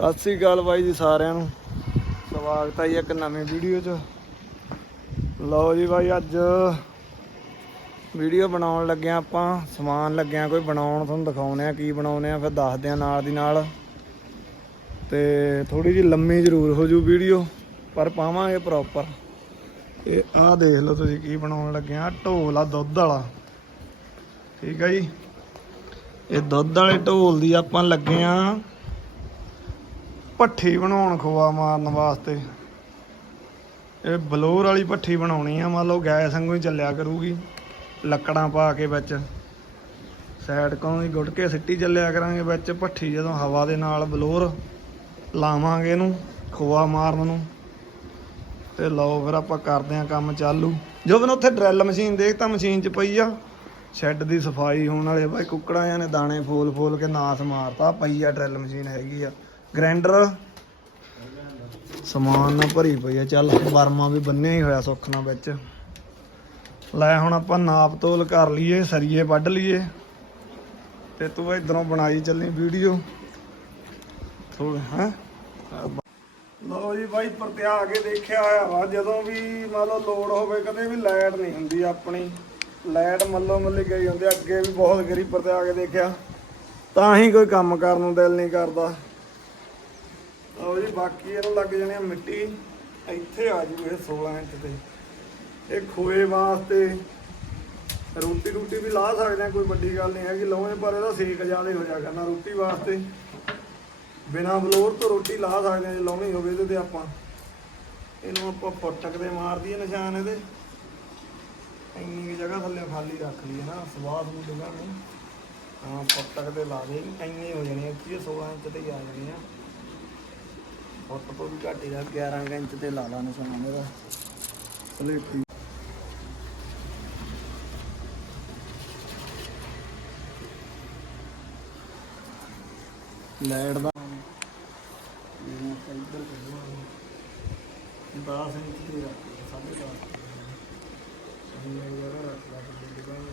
ਸਤਿ ਸ੍ਰੀ ਅਕਾਲ ਬਾਈ ਜੀ ਸਾਰਿਆਂ ਨੂੰ। ਸਵਾਗਤ ਹੈ ਜੀ ਇੱਕ ਨਵੀਂ ਵੀਡੀਓ 'ਚ। ਲਓ ਜੀ ਬਾਈ, ਅੱਜ ਵੀਡੀਓ ਬਣਾਉਣ ਲੱਗਿਆ ਆਪਾਂ। ਸਮਾਨ ਲੱਗਿਆ ਕੋਈ ਬਣਾਉਣ, ਤੁਹਾਨੂੰ ਦਿਖਾਉਨੇ ਆ ਕੀ ਬਣਾਉਨੇ ਆ, ਫਿਰ ਦੱਸਦੇ ਆ ਨਾਲ ਦੀ ਨਾਲ। ਤੇ ਥੋੜੀ ਜਿਹੀ ਲੰਮੀ ਜ਼ਰੂਰ ਹੋ ਜੂ ਵੀਡੀਓ, ਪਰ ਪਾਵਾਂਗੇ ਪ੍ਰੋਪਰ ਇਹ ਆਹ ਦੇਖ ਲਓ ਤੁਸੀਂ ਕੀ ਬਣਾਉਣ ਲੱਗੇ ਆ, ਢੋਲ ਆ, ਦੁੱਧ ਵਾਲਾ। ਠੀਕ ਆ ਜੀ? ਇਹ ਦੁੱਧ ਵਾਲੇ ਢੋਲ ਦੀ ਆਪਾਂ ਲੱਗੇ ਆ ਭੱਠੀ ਬਣਾਉਣ ਖੋਆ ਮਾਰਨ ਵਾਸਤੇ। ਇਹ ਬਲੋਰ ਵਾਲੀ ਭੱਠੀ ਬਣਾਉਣੀ ਆ, ਮੰਨ ਲਓ ਗੈਸ ਵਾਂਗੂ ਹੀ ਚੱਲਿਆ ਕਰੂਗੀ, ਲੱਕੜਾਂ ਪਾ ਕੇ ਵਿੱਚ। ਸਾਈਡ ਕੋਲ ਹੀ ਗੁੱਟ ਕੇ ਸਿੱਟੀ ਚੱਲਿਆ ਕਰਾਂਗੇ ਵਿੱਚ, ਭੱਠੀ ਜਦੋਂ ਹਵਾ ਦੇ ਨਾਲ ਬਲੋਰ ਲਾਵਾਂਗੇ ਇਹਨੂੰ, ਖੋਆ ਮਾਰਨ ਨੂੰ। ਤੇ ਲਓ ਫਿਰ ਆਪਾਂ ਕਰਦੇ ਆਂ ਕੰਮ ਚਾਲੂ। ਜੋ ਬਨ ਉੱਥੇ ਡਰਿਲ ਮਸ਼ੀਨ ਦੇਖ ਤਾਂ ਮਸ਼ੀਨ 'ਚ ਪਈ ਆ, ਸ਼ੈੱਡ ਦੀ ਸਫ਼ਾਈ ਹੋਣ ਵਾਲੇ ਬਾਈ ਕੁੱਕੜਾਂ ਜਾਂ ਨੇ ਦਾਣੇ ਫੋਲ ਫੋਲ ਕੇ ਨਾਸ ਮਾਰਤਾ, ਪਈ ਆ ਡਰਿਲ ਮਸ਼ੀਨ ਹੈਗੀ ਆ। ਗ੍ਰਾਈਂਡਰ ਸਮਾਨ ਨਾਲ ਭਰੀ ਪਈ ਆ। ਚੱਲ ਵਰਮਾ ਵੀ ਬੰਨਿਆ ਹੀ ਹੋਇਆ ਸੁੱਖ ਨਾਲ ਵਿੱਚ। ਲੈ, ਹੁਣ ਆਪਾਂ ਨਾਪ ਤੋਲ ਕਰ ਲਈਏ, ਸਰੀਏ ਵੱਢ ਲਈਏ। ਤੇ ਤੂੰ ਇਧਰੋਂ ਬਣਾਈ ਚੱਲੀ ਵੀਡੀਓ। ਥੋੜਾ ਹੈ? ਲਓ ਜੀ ਬਾਈ, ਪਰਤਿਆ ਕੇ ਦੇਖਿਆ ਹੋਇਆ ਵਾ। ਜਦੋਂ ਵੀ ਮੰਨ ਲਓ ਲੋਡ ਹੋਵੇ, ਕਦੇ ਵੀ ਲਾਈਟ ਨਹੀਂ ਹੁੰਦੀ ਆਪਣੀ। ਲਾਈਟ ਮੱਲੋ ਮੱਲੀ ਗਈ ਹੁੰਦੀ ਅੱਗੇ ਵੀ ਬਹੁਤ ਗਰੀ ਪਰਤਿਆ ਕੇ ਦੇਖਿਆ। ਤਾਂ ਹੀ ਕੋਈ ਕੰਮ ਕਰਨ ਨੂੰ ਦਿਲ ਨਹੀਂ ਕਰਦਾ। ਲਓ ਜੀ, ਬਾਕੀ ਇਹਨੂੰ ਲੱਗ ਜਾਣੀ ਆ ਮਿੱਟੀ। ਇੱਥੇ ਆ ਜੂ ਇਹ 16 ਇੰਚ ਤੇ। ਇਹ ਖੋਏ ਵਾਸਤੇ ਰੋਟੀ ਰੋਟੀ ਵੀ ਲਾ ਸਕਦੇ ਆ, ਕੋਈ ਵੱਡੀ ਗੱਲ ਨਹੀਂ ਹੈਗੀ ਲਾਉਣੇ ਪਰ ਇਹਦਾ ਸੇਕ ਜ਼ਿਆਦਾ ਹੋ ਜਾ ਕਰਨਾ ਰੋਟੀ ਵਾਸਤੇ। ਬਿਨਾ ਬਲੋਰ ਤੋਂ ਰੋਟੀ ਲਾ ਸਕਦੇ ਆ, ਜੇ ਲਾਉਣੀ ਹੋਵੇ ਇਹਦੇ ਤੇ ਆਪਾਂ। ਇਹਨੂੰ ਆਪਾਂ ਫੁੱਟਕ ਦੇ ਮਾਰ ਦਈਏ ਨਿਸ਼ਾਨ ਇਹਦੇ। ਇੰਨੀ ਜਗ੍ਹਾ ਥੱਲੇ ਖਾਲੀ ਰੱਖ ਲਈਏ ਨਾ, ਸਵਾਦ ਨੂੰ ਜਗ੍ਹਾ ਨੂੰ। ਹਾਂ ਫੁੱਟਕ ਤੇ ਲਾ ਦੇ, ਇੰਨੀ ਹੋ ਜਾਣੀ ਹੈ 16 ਇੰਚ ਤੇ ਹੀ ਆ ਜਾਣੀ ਆ। ਫੁੱਟ ਤੋਂ ਵੀ ਘੱਟ ਹੀ ਦਾ 11 ਇੰਚ ਤੇ ਲਾ ਲਾ ਨਿਸ਼ਾਨ ਇਹਦਾ ਸਲੇਟੀ ਲਾਈਟ ਦਾ ਇਹ ਆਪਾਂ ਇੱਧਰ ਕੱਢਵਾਂਗੇ 10 ਇੰਚ ਤੇ ਰੱਖ ਲਿਆ, ਸਾਢੇ 10 ਇਹ ਜਗ੍ਹਾ ਰੱਖ ਲਾ ਤੇ ਦੁਕਾਨ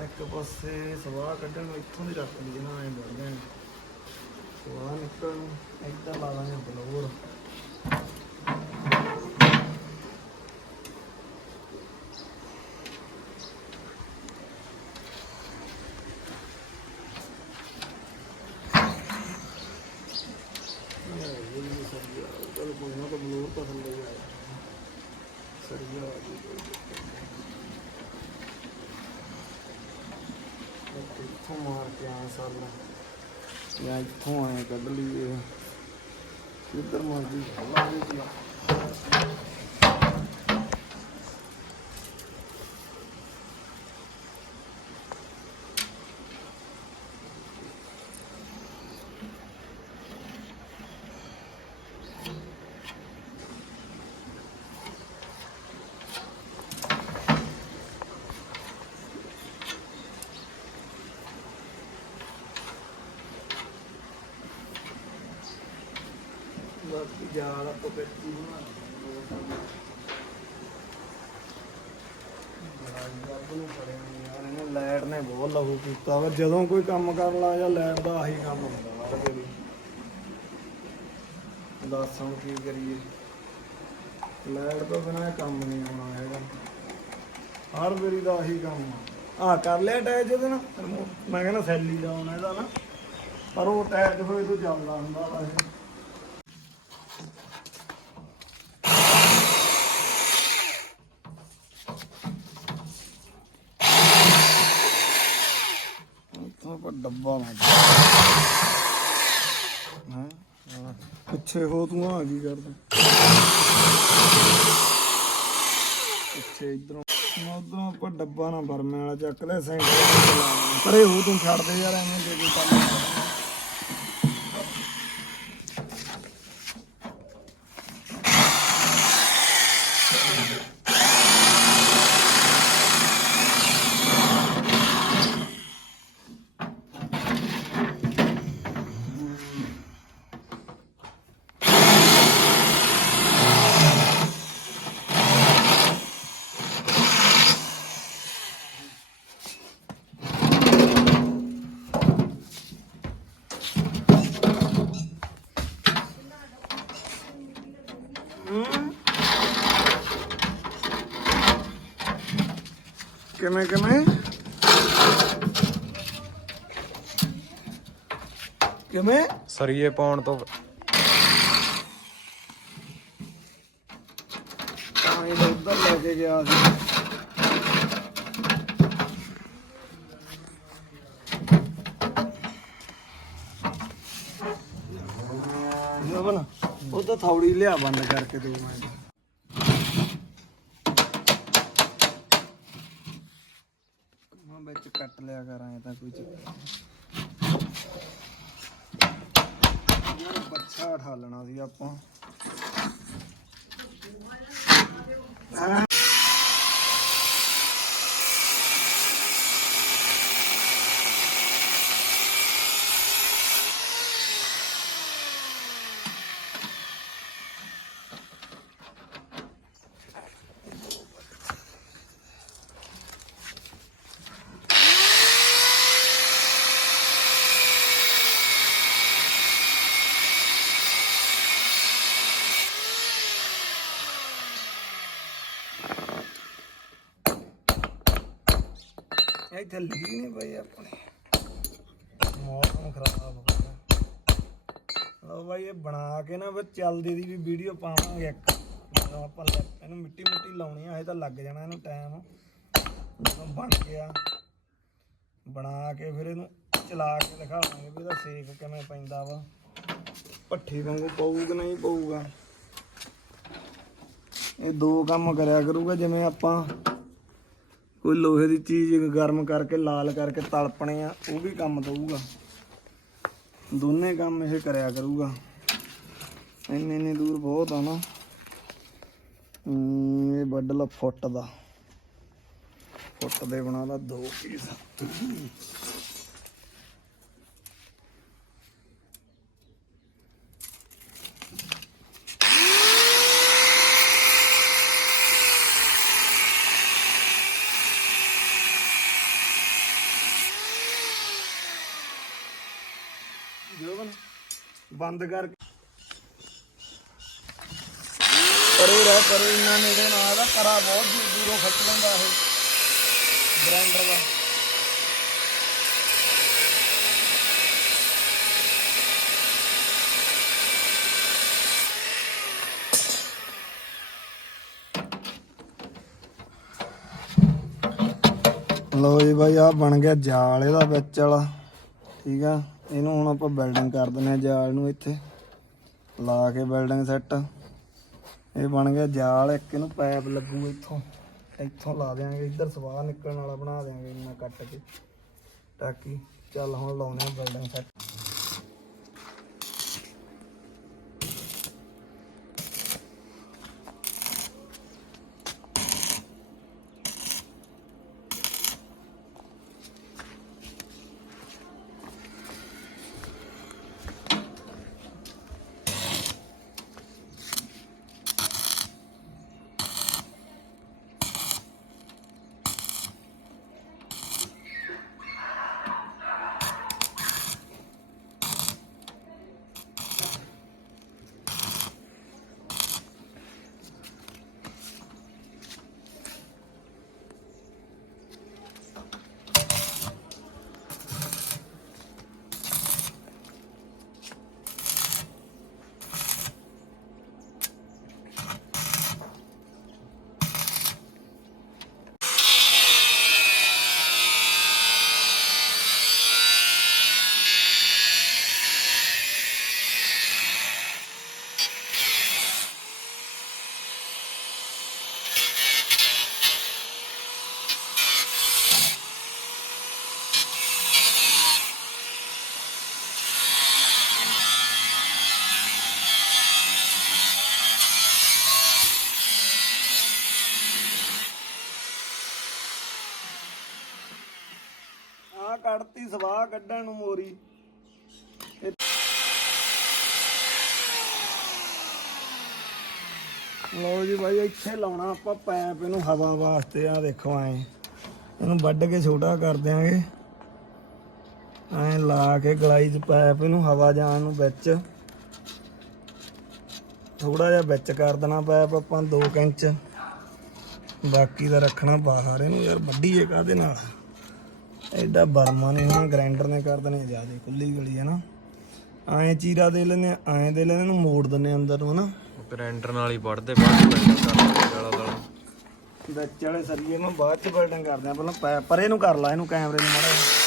ਆਪਾਂ ਇੱਕ ਪਾਸੇ ਸਵਾਹ ਕੱਢਣ ਨੂੰ ਇੱਥੋਂ ਦੀ ਰੱਖ ਲਈ ਨਾ ਐਂ ਬਣ ਜਾਣ ਸਵਾਹ ਨਿਕਲਣ ਨੂੰ ਇੱਧਰ ਲਾ ਲਾਂਗੇ ਬਲੋਰ ਚਲ ਕੋਈ ਨਾ ਤਾਂ ਬਲੋਰ ਤਾਂ ਥੱਲੇ ਹੀ ਆਇਆ ਸਰੀਆ ਆ ਜੀ ਇੱਥੋਂ ਮਾਰ ਕੇ ਆਇਆ ਸਾਲਾ? ਜਾਂ ਇੱਥੋਂ ਆਏ ਕੱਢ ਲਈਏ। ਕਿੱਧਰ ਮਰਜ਼ੀ ਲਾਂਗੇ ਜੀ ਬਾਕੀ ਜਾਲ ਆਪਾਂ ਬੈਠੀ ਲਾਈਟ ਨੇ ਬਹੁਤ ਲਹੂ ਕੀਤਾ ਵਾ। ਜਦੋਂ ਕੋਈ ਕੰਮ ਕਰਨ ਲੱਗ ਜਾ, ਲਾਈਟ ਦਾ ਆਹੀ ਕੰਮ ਹੁੰਦਾ ਵਾ। ਇਹਦੇ ਲਈ ਦੱਸ ਹੁਣ ਕੀ ਕਰੀਏ। ਲਾਈਟ ਤੋਂ ਬਿਨਾਂ ਕੰਮ ਨਹੀਂ ਹੋਣਾ ਹੈਗਾ। ਹਰ ਵਾਰੀ ਦਾ ਆਹੀ ਕੰਮ ਆ। ਕਰ ਲਿਆ ਅਟੈਚ ਇਹਦੇ ਨਾਲ। ਮੈਂ ਕਹਿੰਦਾ ਸੈਲੀ ਦਾ ਹੋਣਾ ਇਹਦਾ ਨਾ। ਪਰ ਉਹ ਅਟੈਚ ਹੋਏ ਤੋਂ ਚੱਲਦਾ ਹੁੰਦਾ ਵਾ ਇਹ। ਉੱਥੋਂ ਪਰ ਡੱਬਾ ਨਾ ਹਾਂ? ਪਿੱਛੇ ਹੋ ਤੂੰ ਆ, ਕੀ ਕਰਦਾ? ਪਿੱਛੇ ਇਧਰੋਂ। ਉਧਰੋਂ ਆਪਾਂ ਡੱਬਾ ਨਾ ਬਰਮੇ ਵਾਲਾ ਚੱਕ ਲੈ, ਸੈਂਟਰ ਪਰੇ ਹੋ ਤੂੰ ਛੱਡ ਦੇ ਯਾਰ, ਐਵੇਂ ਜੇ ਕੋਈ ਕਿਵੇਂ ਕਿਵੇਂ? ਕਿਵੇਂ? ਸਰੀਏ ਪਾਉਣ ਤੋਂ ਤਾਂ ਇਹ ਉੱਧਰ ਲੈ ਕੇ ਗਿਆ ਸੀ। ਜਵਨ ਉਹ ਤਾਂ ਥੌੜੀ ਲਿਆ ਬੰਦ ਕਰਕੇ ਦੇ ਮੈਂ ਮੈਂ ਵਿੱਚ ਕੱਟ ਲਿਆ ਕਰ ਆਏ ਤਾਂ ਕੋਈ ਚੱਕਰ ਨਹੀਂ ਯਾਰ ਬੱਚਾ ਠਾਲਣਾ ਸੀ ਆਪਾਂ ਲਿਖੀ ਨਹੀਂ ਪਈ ਆਪਣੇ। ਮੌਸਮ ਖਰਾਬ ਹੋ ਗਿਆ। ਲਓ ਬਾਈ ਇਹ ਬਣਾ ਕੇ ਨਾ ਫਿਰ ਚੱਲਦੀ ਦੀ ਵੀ ਵੀਡੀਓ ਪਾਵਾਂਗੇ ਇੱਕ। ਆਪਾਂ ਲੈ- ਇਹਨੂੰ ਮਿੱਟੀ ਮੁੱਟੀ ਲਾਉਣੀ ਆ ਇਹ ਤਾਂ ਲੱਗ ਜਾਣਾ ਇਹਨੂੰ ਟਾਈਮ ਜਦੋਂ ਬਣ ਗਿਆ। ਬਣਾ ਕੇ ਫਿਰ ਇਹਨੂੰ ਚਲਾ ਕੇ ਦਿਖਾਵਾਂਗੇ ਵੀ ਇਹਦਾ ਸੇਕ ਕਿਵੇਂ ਪੈਂਦਾ ਵਾ। ਭੱਠੀ ਵਾਂਗੂ ਪਊਗਾ ਨਹੀਂ ਪਊਗਾ। ਇਹ ਦੋ ਕੰਮ ਕਰਿਆ ਕਰੂਗਾ ਜਿਵੇਂ ਆਪਾਂ ਕੋਈ ਲੋਹੇ ਦੀ ਚੀਜ਼ ਗਰਮ ਕਰਕੇ, ਲਾਲ ਕਰਕੇ ਤਲਪਣੇ ਆ, ਉਹ ਵੀ ਕੰਮ ਦਊਗਾ। ਦੋਨੇ ਕੰਮ ਇਹ ਕਰਿਆ ਕਰੂਗਾ। ਇੰਨੇ ਇੰਨੇ ਦੂਰ ਬਹੁਤ ਆ ਨਾ। ਇਹ ਵੱਢ ਲਾ ਫੁੱਟ ਦਾ। ਫੁੱਟ ਦੇ ਬਣਾ ਲਾ ਦੋ ਪੀਸ। ਬੰਦ ਕਰ ਪਰੇ ਰਹਿ, ਪਰੇ ਇੰਨਾ ਨੇੜੇ ਨਾ ਆਦਾ ਕਰਾ ਬਹੁਤ ਦੂਰ ਦੂਰੋਂ ਖਿੱਚ ਲੈਂਦਾ ਇਹ। ਗ੍ਰਾਈਂਡਰ ਦਾ ਲਓ ਜੀ ਬਾਈ ਆ ਬਣ ਗਿਆ ਜਾਲ ਇਹਦਾ ਵਿੱਚ ਵਾਲਾ। ਠੀਕ ਆ। ਇਹਨੂੰ ਹੁਣ ਆਪਾਂ ਬਿਲਡਿੰਗ ਕਰ ਦਿੰਦੇ ਆ ਜਾਲ ਨੂੰ ਇੱਥੇ। ਲਾ ਕੇ ਬਿਲਡਿੰਗ ਸੈੱਟ ਇਹ ਬਣ ਗਿਆ ਜਾਲ, ਇੱਕ ਇਹਨੂੰ ਪਾਈਪ ਲੱਗੂ ਇੱਥੋਂ। ਇੱਥੋਂ ਲਾ ਦੇਾਂਗੇ ਇੱਧਰ ਸਵਾਹ ਨਿਕਲਣ ਵਾਲਾ ਬਣਾ ਦੇਾਂਗੇ ਇੰਨਾ ਕੱਟ ਕੇ। ਤਾਂ ਕਿ ਚੱਲ ਹੁਣ ਲਾਉਨੇ ਆ ਬਿਲਡਿੰਗ ਸੈੱਟ ਆ ਕੱਢਤੀ, ਸਵਾਹ ਕੱਢਣ ਨੂੰ ਮੋਰੀ। ਲਓ ਜੀ ਬਾਈ, ਇੱਥੇ ਲਾਉਣਾ ਆਪਾਂ ਪੈਪ ਇਹਨੂੰ ਹਵਾ ਵਾਸਤੇ ਆ ਦੇਖੋ ਐ। ਇਹਨੂੰ ਵੱਢ ਕੇ ਛੋਟਾ ਕਰ ਦਿਆਂਗੇ। ਐ ਲਾ ਕੇ ਗਲਾਈ 'ਚ ਪੈਪ ਇਹਨੂੰ ਹਵਾ ਜਾਣ ਨੂੰ ਵਿੱਚ। ਥੋੜਾ ਜਿਹਾ ਵਿੱਚ ਕਰ ਦੇਣਾ ਪੈਪ ਆਪਾਂ 2 ਇੰਚ। ਬਾਕੀ ਦਾ ਰੱਖਣਾ ਬਾਹਰ ਇਹਨੂੰ ਯਾਰ ਵੱਡੀ ਹੈ ਕਾਦੇ ਨਾਲ? ਐਡਾ ਬਰਮਾ ਨੇ ਹੁਣ ਗ੍ਰਾਈਂਡਰ ਨੇ ਕਰ ਦੇਣੇ ਜਿਆਦੇ ਖੁੱਲੀ ਗਲੀ ਹੈ ਨਾ। ਐਂ ਚੀਰਾ ਦੇ ਲੈਨੇ ਐਂ ਦੇ ਲੈਨੇ ਇਹਨੂੰ ਮੋੜ ਦਿੰਨੇ ਅੰਦਰ ਨੂੰ ਹਨਾ। ਗ੍ਰਾਈਂਡਰ ਨਾਲ ਹੀ ਵੱਢਦੇ ਬਾਅਦ ਬਿਲਡਿੰਗ ਕਰਦੇ ਗਾਲਾ ਗਾਲਾ ਵਿੱਚ ਵਾਲੇ ਸਰੀਏ ਨੂੰ ਬਾਅਦ ਚ ਬਿਲਡਿੰਗ ਕਰਦੇ ਆ ਪਹਿਲਾਂ ਪੈ- ਪਰੇ ਨੂੰ ਕਰ ਲਾ ਇਹਨੂੰ ਕੈਮਰੇ ਨੂੰ ਮਾੜਾ ਜਿਹਾ।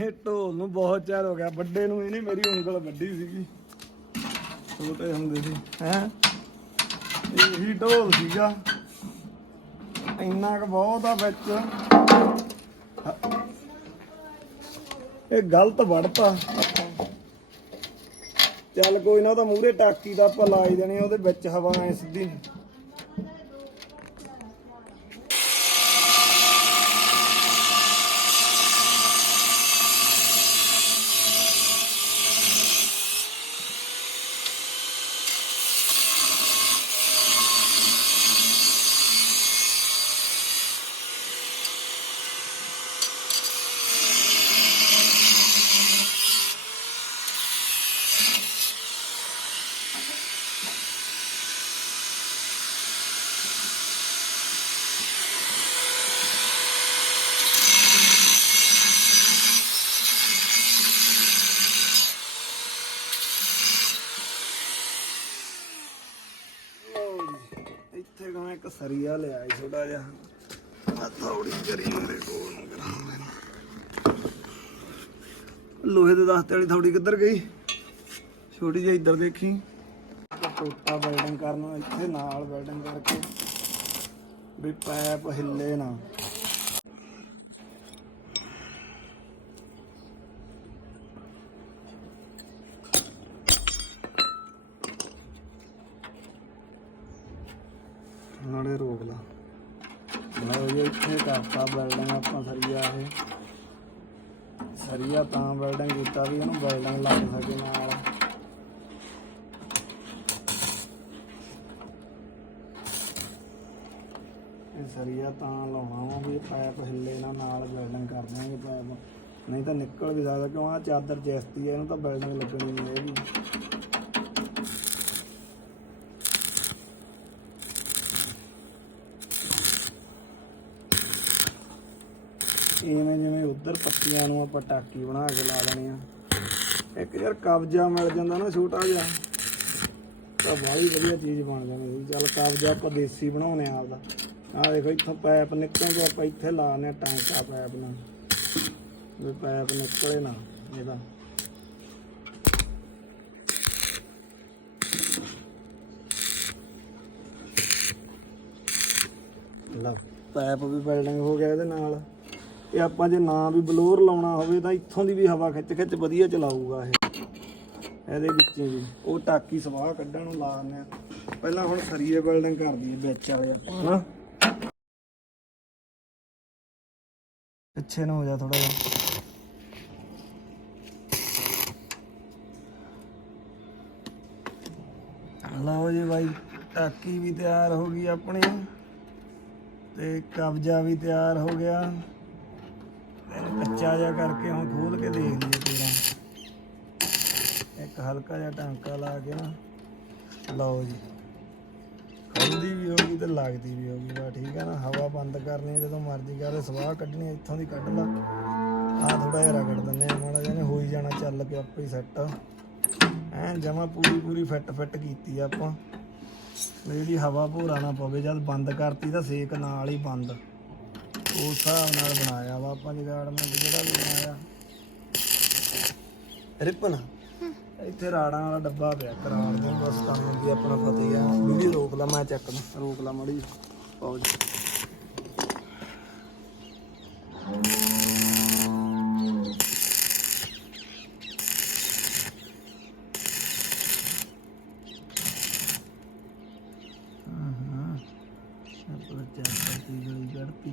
ਇਹ ਢੋਲ ਨੂੰ ਬਹੁਤ ਚਿਰ ਹੋ ਗਿਆ ਵੱਡੇ ਨੂੰ ਇਹਨੇ ਮੇਰੀ ਉਂਗਲ ਵੱਡੀ ਸੀਗੀ। ਛੋਟੇ ਹੁੰਦੇ ਸੀ ਹੈ? ਇਹੀ ਢੋਲ ਸੀਗਾ। ਇੰਨਾ ਕੁ ਬਹੁਤ ਆ ਵਿੱਚ। ਇਹ ਗਲਤ ਵੜਤਾ। ਚੱਲ ਕੋਈ ਨਾ ਉਹਦਾ ਮੂਹਰੇ ਟਾਕੀ ਦਾ ਆਪਾਂ ਲਾਈ ਦੇਣੀ ਆ, ਉਹਦੇ ਵਿੱਚ ਹਵਾ ਐ ਸਿੱਧੀ ਲਓ ਜੀ, ਇੱਥੇ ਗਾਂ ਇੱਕ ਸਰੀਆ ਲਿਆ ਛੋਟਾ ਜਿਹਾ। ਆ ਥੋੜੀ ਕਰੀ ਮੇਰੇ ਕੋਲ ਨੂੰ ਲੋਹੇ ਦੇ ਦਸਤੇ ਵਾਲੀ ਥੋੜੀ ਕਿੱਧਰ ਗਈ? ਛੋਟੀ ਜਿਹੀ ਇੱਧਰ ਦੇਖੀ। ਟੋਟਾ ਵੈਲਡਿੰਗ ਕਰਨਾ, ਇੱਥੇ ਨਾਲ ਵੈਲਡਿੰਗ ਕਰਕੇ ਵੀ ਪੈਪ ਹਿੱਲੇ ਨਾ ਨਾਲੇ ਰੋਕ ਲਾ ਲਓ ਜੀ, ਇੱਥੇ ਕਰਤਾ ਬਿਲਡਿੰਗ ਆਪਾਂ ਸਰੀਆ ਇਹ। ਸਰੀਆ ਤਾਂ ਬਿਲਡਿੰਗ ਕੀਤਾ ਵੀ, ਇਹਨੂੰ ਬਿਲਡਿੰਗ ਲੱਗ ਸਕੇ ਨਾਲ। ਇਹ ਸਰੀਆ ਤਾਂ ਲਾਉਣਾ ਵਾ ਵੀ ਪਾਇਪ ਹਿੱਲੇ ਨਾ, ਨਾਲ ਬਿਲਡਿੰਗ ਕਰ ਦਾਂਗੇ ਪਾਇਪ। ਨਹੀਂ ਤਾਂ ਨਿਕਲ ਵੀ ਸਕਦਾ, ਕਿਉਂ? ਆ ਚਾਦਰ ਜੈਸਤੀ ਹੈ ਇਹਨੂੰ ਤਾਂ ਬਿਲਡਿੰਗ ਲੱਗਣੀ ਨਹੀਂ ਹੈਗੀ। ਇਵੇਂ ਪੱਤੀਆਂ ਨੂੰ ਆਪਾਂ ਟਾਕੀ ਬਣਾ ਕੇ ਲਾ ਲੈਣੀ ਆ। ਇੱਕ ਯਾਰ ਕਬਜ਼ਾ ਮਿਲ ਜਾਂਦਾ ਨਾ ਛੋਟਾ ਜਿਹਾ। ਤਾਂ ਬਾਹਲੀ ਵਧੀਆ ਚੀਜ਼ ਬਣ ਜਾਂਦੀ ਚੱਲ ਕਬਜ਼ਾ ਆਪਾਂ ਦੇਸੀ ਬਣਾਉਨੇ ਆ ਆਪਦਾ। ਆਹ ਦੇਖੋ ਇੱਥੋਂ ਪਾਈਪ ਨਿਕਲਣਗੇ ਆਪਾਂ ਇੱਥੇ ਲਾਣੇ ਟਾਂਕਾ ਪਾਈਪ ਨਾਲ। ਵੀ ਪਾਈਪ ਨਿਕਲੇ ਨਾ ਇਹਦਾ। ਲਓ ਪਾਈਪ ਵੀ ਵੈਲਡਿੰਗ ਹੋ ਗਿਆ ਇਹਦੇ ਨਾਲ। ਇਹ ਆਪਾਂ ਜੇ ਨਾ ਵੀ ਬਲੋਰ ਲਾਉਣਾ ਹੋਵੇ ਤਾਂ ਇੱਥੋਂ ਦੀ ਵੀ ਹਵਾ ਖਿੱਚ ਖਿੱਚ ਵਧੀਆ ਚਲਾਊਗਾ ਇਹ। ਇਹਦੇ ਵਿੱਚ ਵੀ। ਉਹ ਟਾਕੀ ਸਵਾਹ ਕੱਢਣ ਨੂੰ ਲਾਉਂਦੇ ਦਿੰਦੇ ਆ। ਪਹਿਲਾਂ ਹੁਣ ਸਰੀਏ ਬਿਲਡਿੰਗ ਕਰ ਦਈਏ ਵਿੱਚ ਵਾਲੇ ਆਪਾਂ, ਹਨਾ? ਪਿੱਛੇ ਨੂੰ ਹੋ ਜਾ ਥੋੜਾ ਜਿਹਾ। ਲਓ ਜੀ ਬਾਈ, ਟਾਕੀ ਵੀ ਤਿਆਰ ਹੋ ਗਈ ਆਪਣੀ ਤੇ ਕਬਜ਼ਾ ਵੀ ਤਿਆਰ ਹੋ ਗਿਆ। ਕੱਚਾ ਜਿਹਾ ਕਰਕੇ ਹੁਣ ਖੋਲ ਕੇ ਦੇਖ ਲਈਏ ਤੇਰਾ ਇੱਕ ਹਲਕਾ ਜਿਹਾ ਟਾਂਕਾ ਲਾ ਕੇ ਨਾ, ਲਓ ਜੀ। ਖੁੱਲਦੀ ਵੀ ਹੋਗੀ ਤੇ ਲੱਗਦੀ ਵੀ ਹੋਗੀ ਬਾ ਠੀਕ ਹੈ ਨਾ। ਹਵਾ ਬੰਦ ਕਰਨੀ ਜਦੋਂ ਮਰਜ਼ੀ ਕਰੇ, ਸਵਾਹ ਕੱਢਣੀ ਇੱਥੋਂ ਦੀ ਕੱਢ ਲਾ। ਆ ਥੋੜਾ ਜਿਹਾ ਰਗੜ ਦਿੰਨੇ ਆ, ਮਾੜਾ ਜਿਹਾ ਨੇ, ਹੋਈ ਜਾਣਾ ਚੱਲ ਕੇ ਆਪੇ ਹੀ ਸੈੱਟ। ਐਨ ਜਮਾ ਪੂਰੀ ਪੂਰੀ ਫਿੱਟ ਫਿੱਟ ਕੀਤੀ ਆਪਾਂ। ਵੀ ਜਿਹੜੀ ਹਵਾ ਭੂਰਾ ਨਾ ਪਵੇ, ਜਦ ਬੰਦ ਕਰਤੀ ਤਾਂ ਸੇਕ ਨਾਲ ਹੀ ਬੰਦ। ਉਸ ਹਿਸਾਬ ਨਾਲ ਬਣਾਇਆ ਵਾ ਆਪਾਂ ਜਗਾੜਮੈਂਟ ਜਿਹੜਾ ਵੀ ਬਣਾਇਆ। ਰਿਪਨ, ਇੱਥੇ ਰਾੜਾਂ ਵਾਲਾ ਡੱਬਾ ਪਿਆ ਕਰਾਰ ਦੇ ਬਸ ਕੰਮ ਦੀ ਆਪਣਾ ਫਤਿਹ ਆ। ਵੀਡੀਓ ਰੋਕ ਲਾ, ਮੈਂ ਚੱਕ ਰੋਕ ਲਾ ਮੜੀ ਪਾਉਜ ਹਾਂ ਹਾਂ ਆਪਣਾ ਚੱਕ ਕਰਤੀ ਗਲੀ ਕਰਤੀ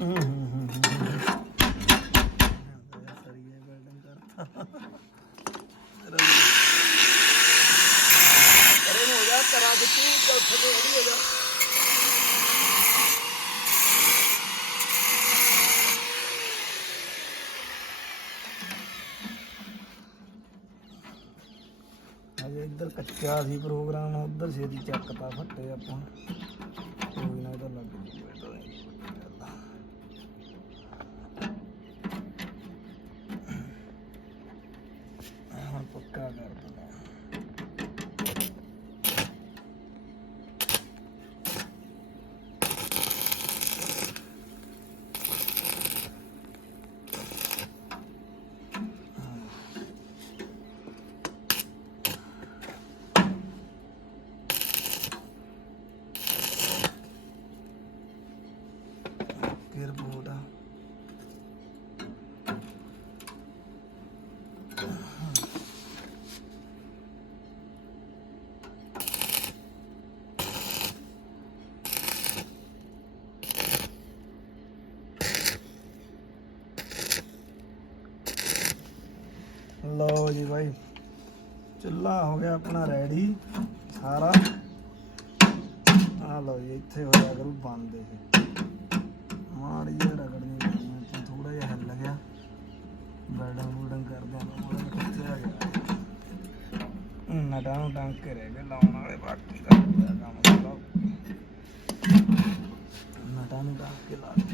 ਹੂੰ ਹੂੰ ਹੂੰ ਸਰੀਏ ਬਿਲਡਿੰਗ ਕਰਤਾ ਅਰੇ ਹੋ ਜਾ ਕਰਾ ਦਿੱਤੀ ਚੌਥੇ ਤੇ ਹੋ ਜਾ ਅਜੇ ਇੱਧਰ ਕੱਚਾ ਸੀ ਪ੍ਰੋਗਰਾਮ, ਉੱਧਰ ਛੇਤੀ ਚੱਕਤਾ ਫੱਟੇ ਆਪਾਂ ਕੋਈ ਨਾ ਇਹਦਾ ਲੱਗ ਜੂਗਾ ਇਹ ਤਾਂ ਨਹੀਂ ਕੋਈ ਗੱਲ। ਹੁਣ ਪੱਕਾ ਕਰ ਦੂੰਗਾ ਫਿਰ ਬੋਰਡ ਆ ਲਓ ਜੀ ਭਾਈ ਚੁੱਲ੍ਹਾ ਹੋ ਗਿਆ ਆਪਣਾ ਰੈਡੀ ਸਾਰਾ। ਆ ਲਓ ਜੀ, ਇੱਥੇ ਹੋਇਆ ਕਰੂ ਬੰਦ ਇਹ। ਮਾੜੀ ਜਿਹੀ ਰਗੜਨੀ ਪੈਣੀ ਹੈ ਥੋੜਾ ਜਿਹਾ ਹਿੱਲ ਗਿਆ। ਬੈਡਿੰਗ ਬੂਡਿੰਗ ਕਰਦੇ ਆ ਥੋੜਾ ਕਿੱਥੇ ਆ ਗਿਆ। ਨਟਾਂ ਨੂੰ ਟੰਗ ਕੇ ਰਹਿ ਗਏ, ਲਾਉਣ ਵਾਲੇ ਬਾਕੀ ਦਾ ਕੰਮ। ਚਲੋ ਨਟਾਂ ਨੂੰ ਟੰਗ ਕੇ ਲਾ ਦੇ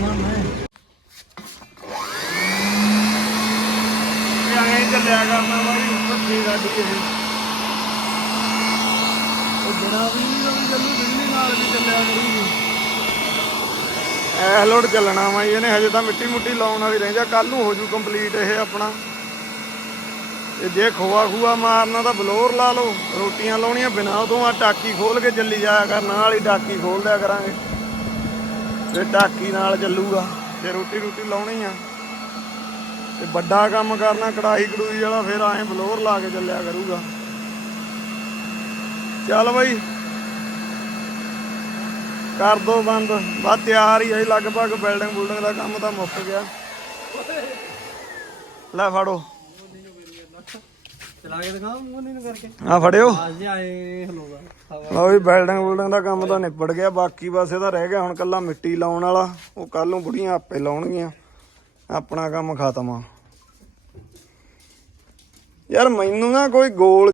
ਬੁਲਾਣਾ ਮੈਂ ਐਂ ਚੱਲਿਆ ਕਰਨਾ ਬਾਈ ਉੱਪਰ ਦੀ ਗੱਡੀ ਇਹ ਉਹ ਬਿਨਾ ਵੀ ਨਹੀਂ ਚੱਲੂ ਬਿਜਲੀ ਨਾਲ ਵੀ ਚੱਲਿਆ ਕਰੂਗੀ ਐ ਲੋਡ ਚੱਲਣਾ ਵਾ ਜੀ, ਇਹਨੇ ਹਜੇ ਤਾਂ ਮਿੱਟੀ ਮੁੱਟੀ ਲਾਉਣ ਵਾਲੀ ਰਹਿੰਦਾ ਕੱਲ ਨੂੰ ਹੋ ਜੂ ਕੰਪਲੀਟ ਇਹ ਆਪਣਾ। ਤੇ ਜੇ ਖੋਆ ਖੂਆ ਮਾਰਨਾ ਤਾਂ ਬਲੋਰ ਲਾ ਲਓ ਰੋਟੀਆਂ ਲਾਉਣੀਆਂ ਬਿਨਾਂ ਉਦੋਂ ਆ ਟਾਕੀ ਖੋਲ ਕੇ ਚੱਲੀ ਜਾਇਆ ਕਰ ਨਾਲ ਹੀ ਟਾਕੀ ਖੋਲ ਦਿਆ ਕਰਾਂਗੇ। ਤੇ ਢਾਕੀ ਨਾਲ ਚੱਲੂਗਾ, ਤੇ ਰੋਟੀ ਰੋਟੀ ਲਾਉਣੀ ਆ। ਤੇ ਵੱਡਾ ਕੰਮ ਕਰਨਾ ਕੜਾਈ ਕੜੂਈ ਵਾਲਾ, ਫਿਰ ਐਂ ਬਲੋਰ ਲਾ ਕੇ ਚੱਲਿਆ ਕਰੂਗਾ। ਚੱਲ ਬਈ, ਕਰ ਦੋ ਬੰਦ। ਬਸ ਤਿਆਰ ਹੀ ਹੈ ਲਗਭਗ ਬਿਲਡਿੰਗ ਬੁਲਡਿੰਗ ਦਾ ਕੰਮ ਤਾਂ ਮੁੱਕ ਗਿਆ। ਲੈ ਫੜੋ। ਚਲਾ ਕੇ ਦਿਖਾ ਮੂੰਹ ਨਹੀਂ ਕਰਕੇ। ਆ ਫੜਿਓ। ਅੱਜ ਆਏ ਹਲੋਗਾ ਹਵਾ ਲਓ ਵੀ ਬਿਲਡਿੰਗ ਬੁਲਡਿੰਗ ਦਾ ਕੰਮ ਤਾਂ ਨਿਬੜ ਗਿਆ ਬਾਕੀ ਬਸ ਇਹਦਾ ਰਹਿ ਗਿਆ ਹੁਣ ਕੱਲਾ ਮਿੱਟੀ ਲਾਉਣ ਵਾਲਾ ਉਹ ਕੱਲ ਨੂੰ ਬੁੜੀਆਂ ਆਪੇ ਲਾਉਣਗੀਆਂ। ਆਪਣਾ ਕੰਮ ਖਤਮ ਆ। ਯਾਰ ਮੈਨੂੰ ਨਾ ਕੋਈ ਗੋਲ